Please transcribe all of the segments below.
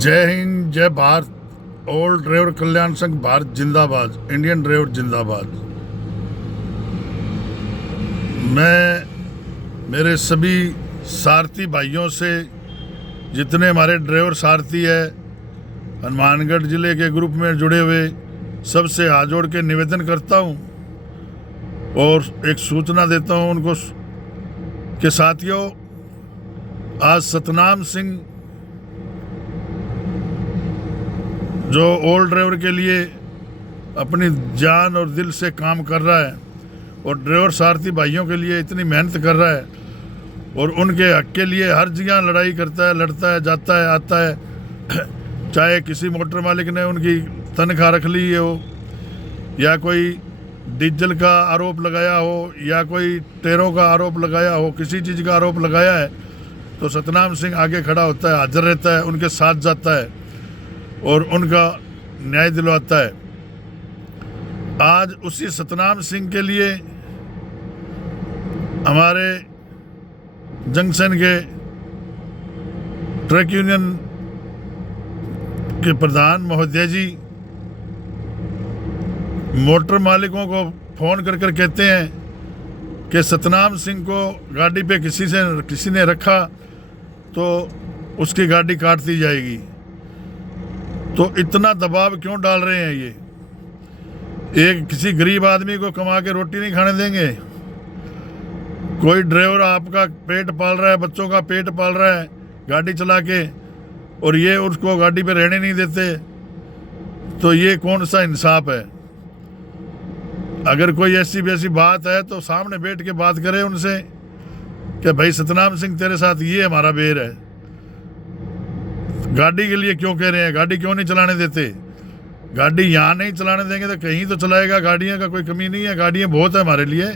जय हिंद, जय Bharat. Old driver कल्याण संघ भारत जिंदाबाद, इंडियन ड्राइवर जिंदाबाद। मैं मेरे सभी सारथी भाइयों से, जितने हमारे ड्राइवर सारथी है हनुमानगढ़ ज़िले के ग्रुप में जुड़े हुए, सबसे हाथ जोड़ के निवेदन करता हूं और एक सूचना देता हूं उनको कि साथियों, आज सतनाम सिंह जो ओल्ड ड्राइवर के लिए अपनी जान और दिल से काम कर रहा है और ड्राइवर सारथी भाइयों के लिए इतनी मेहनत कर रहा है और उनके हक के लिए हर जगह लड़ाई करता है, लड़ता है, जाता है, आता है। चाहे किसी मोटर मालिक ने उनकी तनख्वाह रख ली हो, या कोई डीजल का आरोप लगाया हो, या कोई टेरों का आरोप लगाया हो, किसी चीज़ का आरोप लगाया है, तो सतनाम सिंह आगे खड़ा होता है, हाजिर रहता है, उनके साथ जाता है और उनका न्याय दिलवाता है। आज उसी सतनाम सिंह के लिए हमारे जंक्शन के ट्रक यूनियन के प्रधान महोदय जी मोटर मालिकों को फ़ोन कर कर कहते हैं कि सतनाम सिंह को गाड़ी पे किसी ने रखा तो उसकी गाड़ी काट दी जाएगी। तो इतना दबाव क्यों डाल रहे हैं ये? एक किसी गरीब आदमी को कमा के रोटी नहीं खाने देंगे? कोई ड्राइवर आपका पेट पाल रहा है, बच्चों का पेट पाल रहा है गाड़ी चला के, और ये उसको गाड़ी पे रहने नहीं देते, तो ये कौन सा इंसाफ है? अगर कोई ऐसी वैसी बात है तो सामने बैठ के बात करें उनसे कि भाई सतनाम सिंह तेरे साथ ये हमारा बेर है, गाड़ी के लिए क्यों कह रहे हैं? गाड़ी क्यों नहीं चलाने देते? गाड़ी यहाँ नहीं चलाने देंगे तो कहीं तो चलाएगा। गाड़ियों का कोई कमी नहीं है, गाड़ियाँ बहुत है हमारे लिए,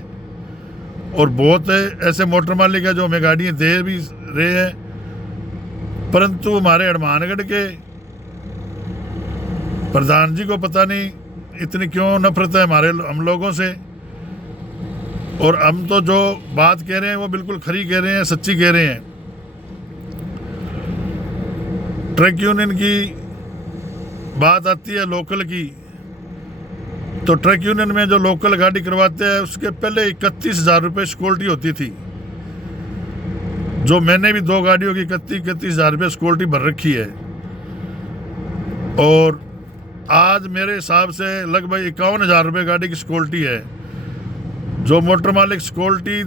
और बहुत ऐसे मोटर मालिक है जो हमें गाड़ियाँ दे भी रहे हैं, परंतु हमारे हनुमानगढ़ के प्रधान जी को पता नहीं इतनी क्यों नफरत है हम लोगों से। और हम तो जो बात कह रहे हैं वो बिल्कुल खरी कह रहे हैं, सच्ची कह रहे हैं। ट्रक यूनियन की बात आती है लोकल की, तो ट्रक यूनियन में जो लोकल गाड़ी करवाते हैं उसके पहले 31,000 रुपये सिक्योरिटी होती थी। जो मैंने भी 2 गाड़ियों की 31,000 रुपये सिक्योरिटी भर रखी है, और आज मेरे हिसाब से लगभग 51,000 रुपये गाड़ी की सिक्योरिटी है। जो मोटर मालिक सिक्योरिटी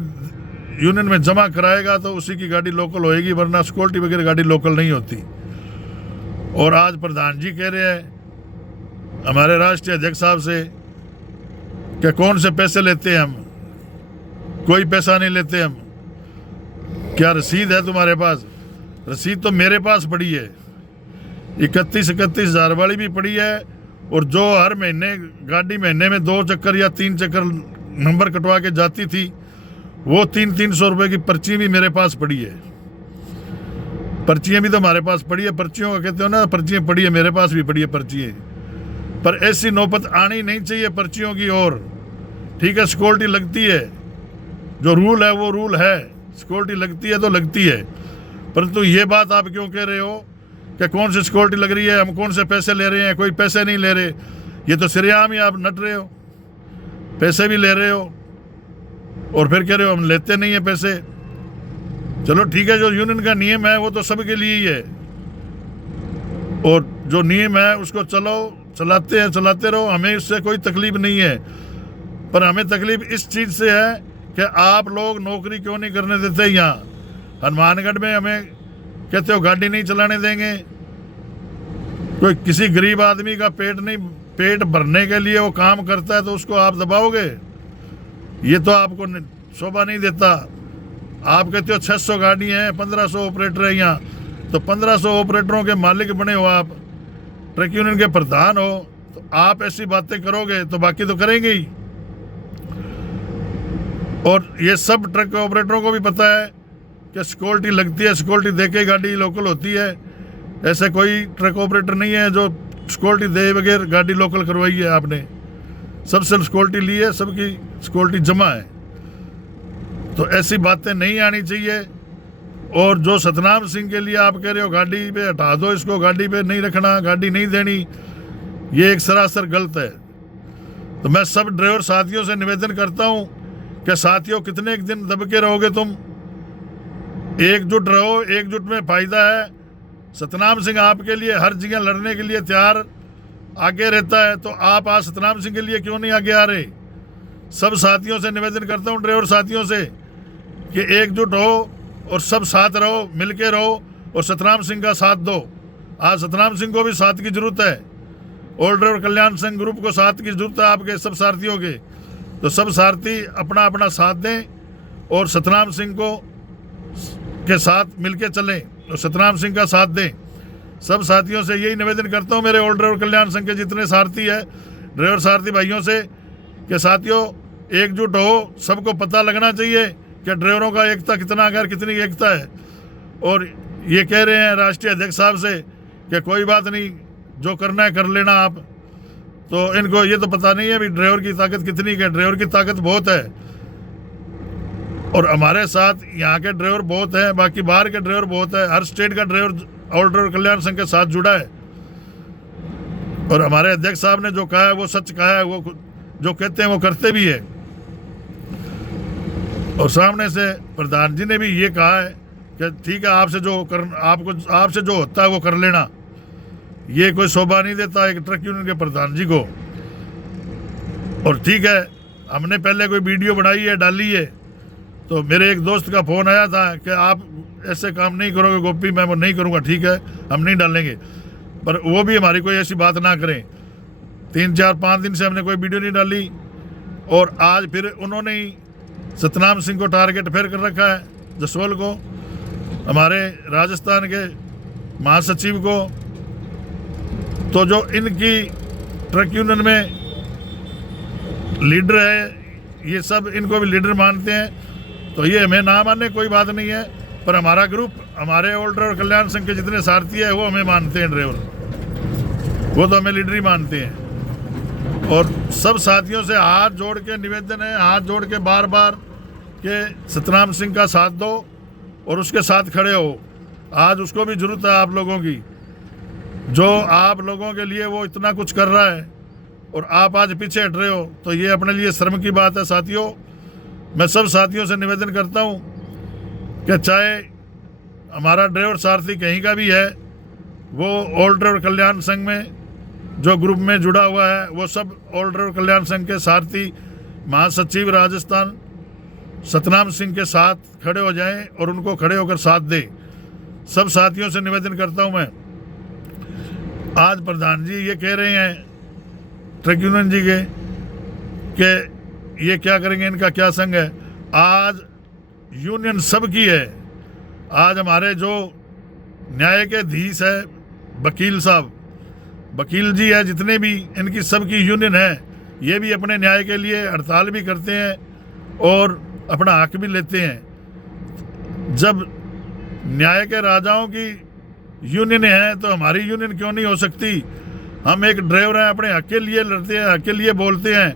यूनियन में जमा कराएगा तो उसी की गाड़ी लोकल होएगी, वरना सिक्योरिटी वगैरह गाड़ी लोकल नहीं होती। और आज प्रधान जी कह रहे हैं हमारे राष्ट्रीय अध्यक्ष साहब से कि कौन से पैसे लेते हैं हम? कोई पैसा नहीं लेते हम। क्या रसीद है तुम्हारे पास? रसीद तो मेरे पास पड़ी है, 31,000 वाली भी पड़ी है, और जो हर महीने गाड़ी महीने में 2 चक्कर या 3 चक्कर नंबर कटवा के जाती थी, वो 300 रुपये की पर्ची भी मेरे पास पड़ी है। पर्चियाँ भी तो हमारे पास पड़ी है, पर्चियों का कहते हो ना, पर्चियाँ पड़ी है, मेरे पास भी पड़ी है पर्चियाँ। पर ऐसी नौबत आनी नहीं चाहिए पर्चियों की। और ठीक है, सिक्योरिटी लगती है, जो रूल है वो रूल है, सिक्योरिटी लगती है तो लगती है, परंतु ये बात आप क्यों कह रहे हो कि कौन सी सिक्योरिटी लग रही है, हम कौन से पैसे ले रहे हैं? कोई पैसे नहीं ले रहे, ये तो सरेआम ही आप नट रहे हो, पैसे भी ले रहे हो और फिर कह रहे हो हम लेते नहीं है पैसे। चलो ठीक है, जो यूनियन का नियम है वो तो सबके लिए ही है, और जो नियम है उसको चलाते रहो, हमें इससे कोई तकलीफ नहीं है। पर हमें तकलीफ इस चीज़ से है कि आप लोग नौकरी क्यों नहीं करने देते? यहाँ हनुमानगढ़ में हमें कहते हो गाड़ी नहीं चलाने देंगे। कोई किसी गरीब आदमी का पेट भरने के लिए वो काम करता है तो उसको आप दबाओगे? ये तो आपको शोभा नहीं देता। आप कहते हो 600 गाड़ी हैं, 1500 ऑपरेटर है यहाँ, तो 1500 ऑपरेटरों के मालिक बने हो आप, ट्रक यूनियन के प्रधान हो, तो आप ऐसी बातें करोगे तो बाकी तो करेंगे ही। और ये सब ट्रक ऑपरेटरों को भी पता है कि सिक्योरिटी लगती है, सिक्योरिटी दे के गाड़ी लोकल होती है। ऐसे कोई ट्रक ऑपरेटर नहीं है जो सिक्योरिटी दे बगैर गाड़ी लोकल करवाई है। आपने सबसे सिक्योरिटी ली है, सबकी सिक्योरिटी जमा है, तो ऐसी बातें नहीं आनी चाहिए। और जो सतनाम सिंह के लिए आप कह रहे हो गाड़ी पे हटा दो, इसको गाड़ी पे नहीं रखना, गाड़ी नहीं देनी, ये एक सरासर गलत है। तो मैं सब ड्राइवर साथियों से निवेदन करता हूं कि साथियों कितने एक दिन दब के रहोगे तुम, एकजुट रहो, एकजुट में फायदा है। सतनाम सिंह आपके लिए हर जगह लड़ने के लिए तैयार आगे रहता है, तो आप आज सतनाम सिंह के लिए क्यों नहीं आगे आ रहे? सब साथियों से निवेदन करता हूं, ड्राइवर साथियों से, कि एकजुट हो और सब साथ रहो, मिलके रहो और सतनाम सिंह का साथ दो। आज सतनाम सिंह को भी साथ की जरूरत है, ऑल ड्राइवर कल्याण संघ ग्रुप को साथ की जरूरत है, आपके सब सारथियों के। तो सब सारथी अपना अपना साथ दें और सतनाम सिंह को के साथ मिलके चलें और सतनाम सिंह का साथ दें। सब साथियों से यही निवेदन करता हूं, मेरे ऑल ड्राइवर कल्याण संघ के जितने सारथी है, ड्राइवर सारथी भाइयों से, कि साथियों एकजुट हो। सबको पता लगना चाहिए कि ड्राइवरों का एकता कितना, अगर कितनी एकता है। और ये कह रहे हैं राष्ट्रीय अध्यक्ष साहब से कि कोई बात नहीं, जो करना है कर लेना आप, तो इनको ये तो पता नहीं है भी ड्राइवर की ताकत कितनी है। ड्राइवर की ताकत बहुत है और हमारे साथ यहाँ के ड्राइवर बहुत हैं, बाकी बाहर के ड्राइवर बहुत है। हर स्टेट का ड्राइवर ऑल ड्राइवर कल्याण संघ के साथ जुड़ा है और हमारे अध्यक्ष साहब ने जो कहा है वो सच कहा है, वो जो कहते हैं वो करते भी है। और सामने से प्रधान जी ने भी ये कहा है कि ठीक है, आपसे जो होता है वो कर लेना। ये कोई शोभा नहीं देता एक ट्रक यूनियन के प्रधान जी को। और ठीक है, हमने पहले कोई वीडियो बनाई है, डाली है, तो मेरे एक दोस्त का फोन आया था कि आप ऐसे काम नहीं करोगे गोपी, मैं वो नहीं करूँगा। ठीक है, हम नहीं डालेंगे, पर वो भी हमारी कोई ऐसी बात ना करें। 3-4-5 दिन से हमने कोई वीडियो नहीं डाली और आज फिर उन्होंने ही सतनाम सिंह को टारगेट फिर कर रखा है, जसवल को, हमारे राजस्थान के महासचिव को। तो जो इनकी ट्रक यूनियन में लीडर है, ये सब इनको भी लीडर मानते हैं। तो ये हमें ना माने कोई बात नहीं है, पर हमारा ग्रुप, हमारे ऑल ड्राइवर कल्याण संघ के जितने सारथी है वो हमें मानते हैं, ड्राइवर वो तो हमें लीडर ही मानते हैं। और सब साथियों से हाथ जोड़ के निवेदन है, हाथ जोड़ के बार बार कि सतनाम सिंह का साथ दो और उसके साथ खड़े हो। आज उसको भी जरूरत है आप लोगों की, जो आप लोगों के लिए वो इतना कुछ कर रहा है और आप आज पीछे हट रहे हो, तो ये अपने लिए शर्म की बात है। साथियों, मैं सब साथियों से निवेदन करता हूँ कि चाहे हमारा ड्राइवर सारथी कहीं का भी है, वो ऑल ड्राइवर कल्याण संघ में जो ग्रुप में जुड़ा हुआ है, वो सब ऑल ड्राइवर कल्याण संघ के सारथी महासचिव राजस्थान सतनाम सिंह के साथ खड़े हो जाएं और उनको खड़े होकर साथ दें। सब साथियों से निवेदन करता हूं मैं। आज प्रधान जी ये कह रहे हैं ट्रक यूनियन जी के कि ये क्या करेंगे, इनका क्या संघ है। आज यूनियन सबकी है। आज हमारे जो न्याय के धीश है, वकील साहब, वकील जी है, जितने भी इनकी सबकी यूनियन है, ये भी अपने न्याय के लिए हड़ताल भी करते हैं और अपना हक भी लेते हैं। जब न्याय के राजाओं की यूनियन है तो हमारी यूनियन क्यों नहीं हो सकती? हम एक ड्राइवर हैं, अपने हक के लिए लड़ते हैं, हक के लिए बोलते हैं,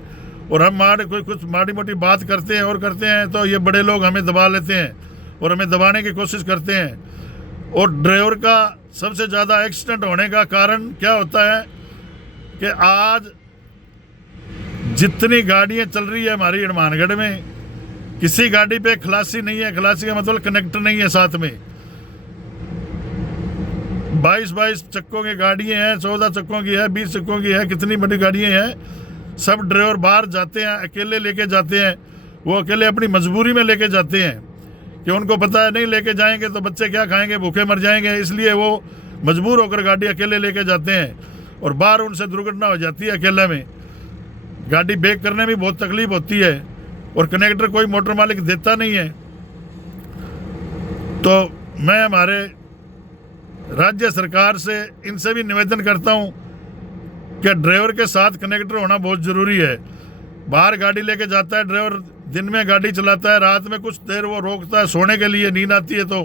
और हम कोई कुछ माड़ी मोटी बात करते हैं और करते हैं तो ये बड़े लोग हमें दबा लेते हैं और हमें दबाने की कोशिश करते हैं। और ड्राइवर का सबसे ज़्यादा एक्सीडेंट होने का कारण क्या होता है कि आज जितनी गाड़ियाँ चल रही है हमारी हनुमानगढ़ में, किसी गाड़ी पे खलासी नहीं है। खलासी का मतलब कनेक्टर नहीं है साथ में। 22 चक्कों की गाड़ियाँ हैं, 14 चक्कों की है, 20 चक्कों की है, कितनी बड़ी गाड़ियाँ हैं। सब ड्राइवर बाहर जाते हैं, अकेले लेके जाते हैं। वो अकेले अपनी मजबूरी में लेके जाते हैं कि उनको पता है नहीं लेके जाएंगे तो बच्चे क्या खाएंगे, भूखे मर जाएंगे, इसलिए वो मजबूर होकर गाड़ी अकेले लेके जाते हैं और बाहर उनसे दुर्घटना हो जाती है। अकेले में गाड़ी ब्रेक करने में बहुत तकलीफ होती है और कनेक्टर कोई मोटर मालिक देता नहीं है। तो मैं हमारे राज्य सरकार से इनसे भी निवेदन करता हूं कि ड्राइवर के साथ कनेक्टर होना बहुत ज़रूरी है। बाहर गाड़ी लेके जाता है ड्राइवर, दिन में गाड़ी चलाता है, रात में कुछ देर वो रोकता है सोने के लिए, नींद आती है तो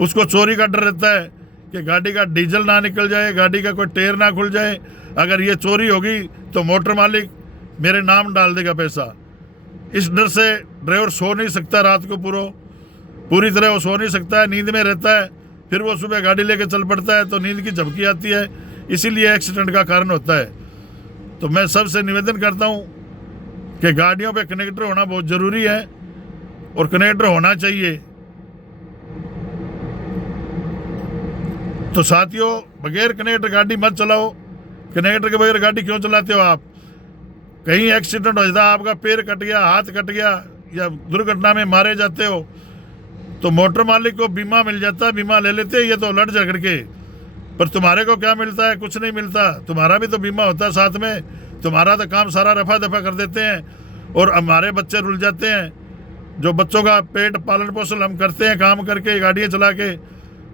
उसको चोरी का डर रहता है कि गाड़ी का डीजल ना निकल जाए, गाड़ी का कोई टायर ना खुल जाए। अगर ये चोरी होगी तो मोटर मालिक मेरे नाम डाल देगा पैसा। इस डर से ड्राइवर सो नहीं सकता रात को पूरा, पूरी तरह वो सो नहीं सकता है, नींद में रहता है, फिर वो सुबह गाड़ी लेके चल पड़ता है तो नींद की झपकी आती है, इसीलिए एक्सीडेंट का कारण होता है। तो मैं सबसे निवेदन करता हूँ कि गाड़ियों पे कनेक्टर होना बहुत ज़रूरी है और कनेक्टर होना चाहिए। तो साथियों, बगैर कनेक्टर गाड़ी मत चलाओ। कनेक्टर के बगैर गाड़ी क्यों चलाते हो आप? कहीं एक्सीडेंट हो जाता है, आपका पैर कट गया, हाथ कट गया या दुर्घटना में मारे जाते हो तो मोटर मालिक को बीमा मिल जाता है, बीमा ले लेते हैं ये तो लड़ झगड़ के। पर तुम्हारे को क्या मिलता है? कुछ नहीं मिलता। तुम्हारा भी तो बीमा होता है साथ में, तुम्हारा तो काम सारा रफा दफा कर देते हैं और हमारे बच्चे रुल जाते हैं। जो बच्चों का पेट पालन पोषण हम करते हैं काम करके, गाड़ियाँ चला के,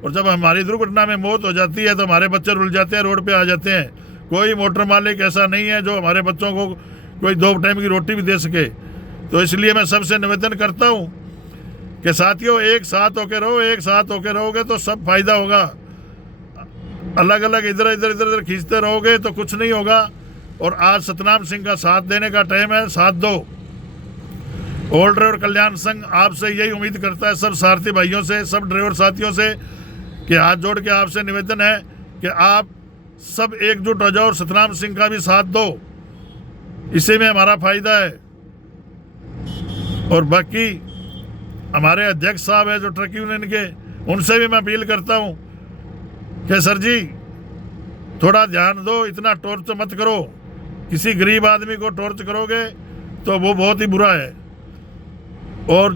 और जब हमारी दुर्घटना में मौत हो जाती है तो हमारे बच्चे रुल जाते हैं, रोड पे आ जाते हैं। कोई मोटर मालिक ऐसा नहीं है जो हमारे बच्चों को कोई 2 टाइम की रोटी भी दे सके। तो इसलिए मैं सबसे निवेदन करता हूँ कि साथियों, एक साथ होके रहो। एक साथ होके रहोगे तो सब फायदा होगा। अलग अलग इधर इधर खींचते रहोगे तो कुछ नहीं होगा। और आज सतनाम सिंह का साथ देने का टाइम है, साथ दो। ऑल ड्राइवर कल्याण संघ आपसे यही उम्मीद करता है, सब सारथी भाइयों से, सब ड्राइवर साथियों से, कि हाथ जोड़ के आपसे निवेदन है कि आप सब एकजुट हो जाओ और सतनाम सिंह का भी साथ दो। इसी में हमारा फायदा है। और बाकी हमारे अध्यक्ष साहब है जो ट्रक यूनियन के, उनसे भी मैं अपील करता हूँ कि सर जी थोड़ा ध्यान दो, इतना टॉर्च मत करो। किसी गरीब आदमी को टॉर्च करोगे तो वो बहुत ही बुरा है। और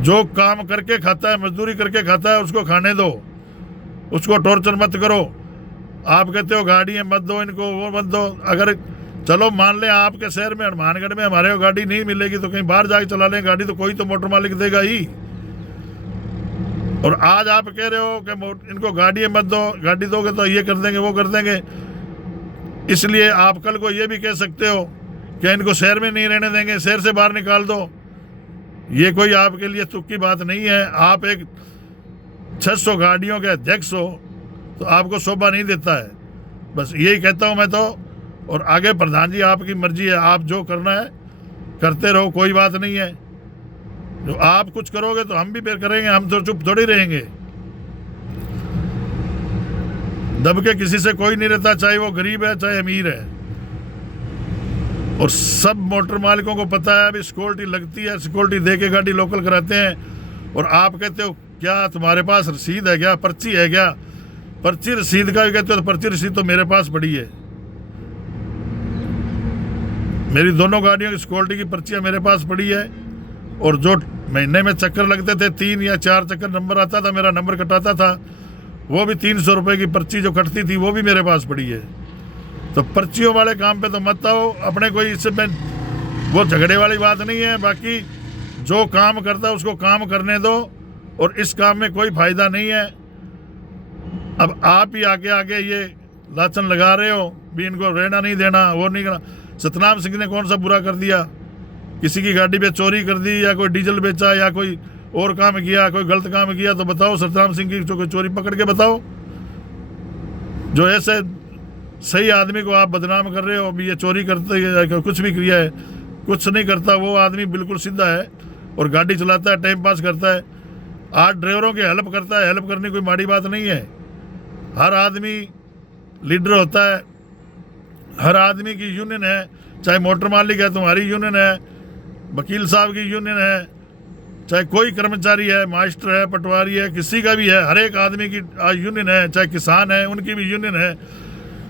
जो काम करके खाता है, मजदूरी करके खाता है, उसको खाने दो, उसको टॉर्चर मत करो। आप कहते हो गाड़ियाँ मत दो इनको, वो मत दो। अगर चलो मान लें आपके शहर में हनुमानगढ़ में हमारे को गाड़ी नहीं मिलेगी तो कहीं बाहर जाके चला लें गाड़ी, तो कोई तो मोटर मालिक देगा ही। और आज आप कह रहे हो कि इनको गाड़ियाँ मत दो, गाड़ी दोगे तो ये कर देंगे वो कर देंगे। इसलिए आप कल को ये भी कह सकते हो कि इनको शहर में नहीं रहने देंगे, शहर से बाहर निकाल दो। ये कोई आपके लिए तुक की बात नहीं है। आप एक 600 गाड़ियों के अध्यक्ष हो तो आपको शोभा नहीं देता है। बस यही कहता हूँ मैं तो। और आगे प्रधान जी आपकी मर्जी है, आप जो करना है करते रहो, कोई बात नहीं है। जो आप कुछ करोगे तो हम भी फिर करेंगे, हम तो चुप थोड़ी रहेंगे। दब के किसी से कोई नहीं रहता, चाहे वो गरीब है चाहे अमीर है। और सब मोटर मालिकों को पता है अभी सिक्योरिटी लगती है, सिक्योरिटी दे के गाड़ी लोकल कराते हैं। और आप कहते हो क्या तुम्हारे पास रसीद है क्या, पर्ची है क्या? पर्ची रसीद का भी कहते हो तो पर्ची रसीद तो मेरे पास पड़ी है। मेरी दोनों गाड़ियों की सिक्योरिटी की पर्चियाँ मेरे पास पड़ी है। और जो महीने में चक्कर लगते थे, 3 या 4 चक्कर नंबर आता था, मेरा नंबर कटाता था, वो भी 300 रुपये की पर्ची जो कटती थी वो भी मेरे पास पड़ी है। तो पर्चियों वाले काम पे तो मत आओ अपने, कोई इससे वो झगड़े वाली बात नहीं है। बाकी जो काम करता है उसको काम करने दो, और इस काम में कोई फायदा नहीं है। अब आप ही आगे आगे ये लाछन लगा रहे हो भी इनको रहना नहीं देना, वो नहीं करना। सतनाम सिंह ने कौन सा बुरा कर दिया? किसी की गाड़ी पे चोरी कर दी या कोई डीजल बेचा या कोई और काम किया, कोई गलत काम किया तो बताओ। सतनाम सिंह की कोई चोरी पकड़ के बताओ। जो ऐसे सही आदमी को आप बदनाम कर रहे हो, अभी ये चोरी करते है, कुछ भी किया है, कुछ नहीं करता, वो आदमी बिल्कुल सीधा है और गाड़ी चलाता है, टाइम पास करता है। आज ड्राइवरों की हेल्प करता है, हेल्प करनी कोई माड़ी बात नहीं है। हर आदमी लीडर होता है, हर आदमी की यूनियन है, चाहे मोटर मालिक है तुम्हारी यूनियन है, वकील साहब की यूनियन है, चाहे कोई कर्मचारी है, मास्टर है, पटवारी है, किसी का भी है, हर एक आदमी की यूनियन है, चाहे किसान है उनकी भी यूनियन है।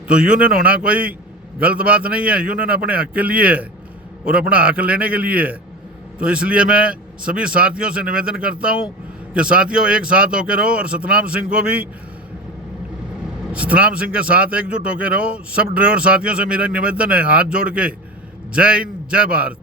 तो यूनियन होना कोई गलत बात नहीं है। यूनियन अपने हक के लिए है और अपना हक लेने के लिए है। तो इसलिए मैं सभी साथियों से निवेदन करता हूं कि साथियों एक साथ होकर रहो और सतनाम सिंह को भी सतनाम सिंह के साथ एकजुट होकर रहो। सब ड्राइवर साथियों से मेरा निवेदन है, हाथ जोड़ के, जय हिंद जय भारत।